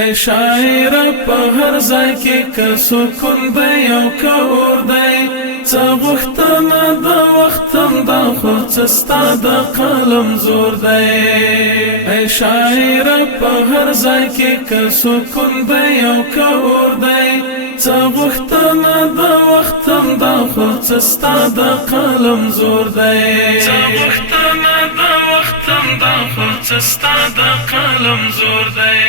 ای شاعر په هر ځای کې که سکون دی او که اور دی څه غوښتنه د وخت هم دا خو څه ستا د قلم زور دی ای شاعر په هر ځای کې که سکون دی او که اور دی څه غوښتنه د وخت هم دا خو څه ستا د قلم زور دی څه غوښتنه د وخت هم دا خو څه ستا د قلم زور دی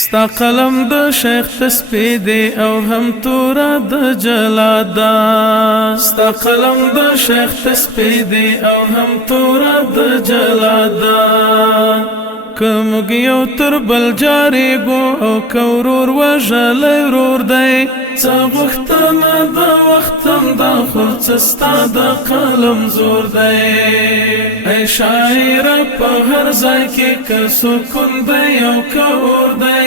ستا قلم د شیخ تسبیح دی او هم توره د جلادا ستا قلم د شیخ تسبیح دی او هم توره د جلادا که موږ یو تر بل جارېږو او که ورور وژلی ورور دی څه غوښتنه د وخت هم دا خو څه ستا د قلم زور دی ای شاعره په هر ځای کې که سکون دی او که اور دی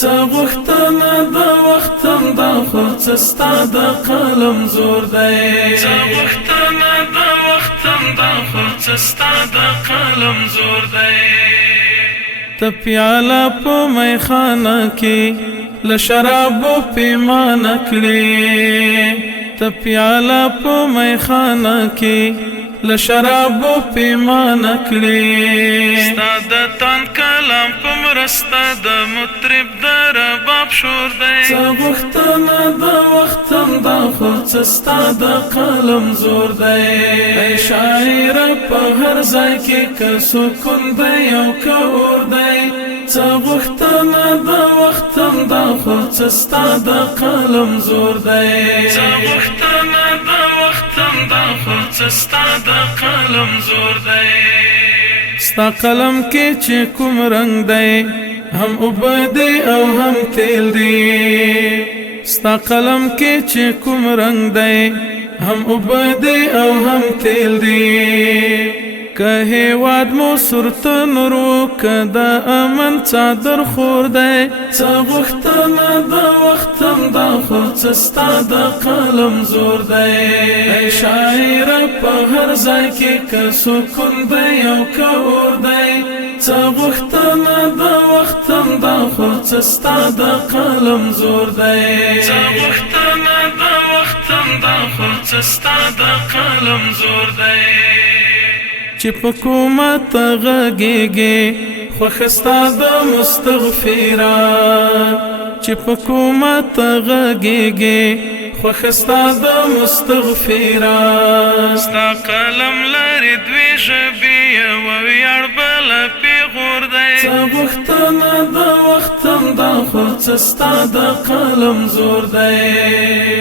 څه غوښتنه د وخت هم دا خو څه ستا د قلم زور دی څه غوښتنه د وخت هم دا خو څه ستا د قلم زور دی ته پیاله په میخانه کې له شرابو پیمانه کړې ته پیاله په میخانه کې له شرابو پیمانه کړې ستا د تن کلام په مرسته د مطرب د رباب شور دی څه غوښتنه د وخت هم دا خو څه ستا د قلم زور دی ای شاعره په هر ځای کې که سکون دی او که اور دی څه غوښتنه د وخت هم دا خو څه ستا د قلم زور دی څه غوښتنه د وخت هم دا خو څه ستا د قلم زور دی ستا قلم کې چې کوم رنگ دی هم اوبه دی او هم تیل دی ستا قلم کې چې کوم رنگ دی هم اوبه دی او هم تیل دی که هیواد مو سورت نور و که د امن څادر خور دی څه غوښتنه د وخت هم دا خو څه ستا د قلم زور دی ای شاعره په هر ځای کې که سکون دی او که اور دی څه غوښتنه د وخت هم دا خو څه ستا د قلم زور دی څه غوښتنه د وخت هم دا خو څه ستا د قلم زور دی چې په کومه ته غږېږې خوښ ستا د مستغفره چې په کومه ته غږېږې خوښ ستا د مستغفره ستا قلم لري دوې ژبې یوه ویاړ بله پیغور دی څه غوښتنه د وخت هم دا خو څه ستا د قلم زور دی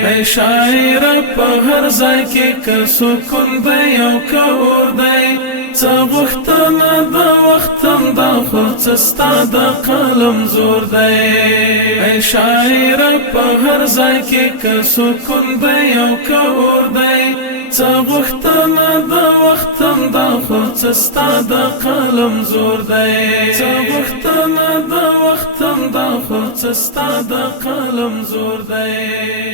ای شاعره په هر ځای کې که سکون دی او که اور دی څه غوښتنه د وخت هم دا خو څه ستا د قلم زور دی ای شاعره په هر ځای کې که سکون دی او که اور دی څه غوښتنه د وخت هم دا خو څه ستا د قلم زور دی څه غوښتنه د وخت هم دا خو څه ستا د قلم زور دی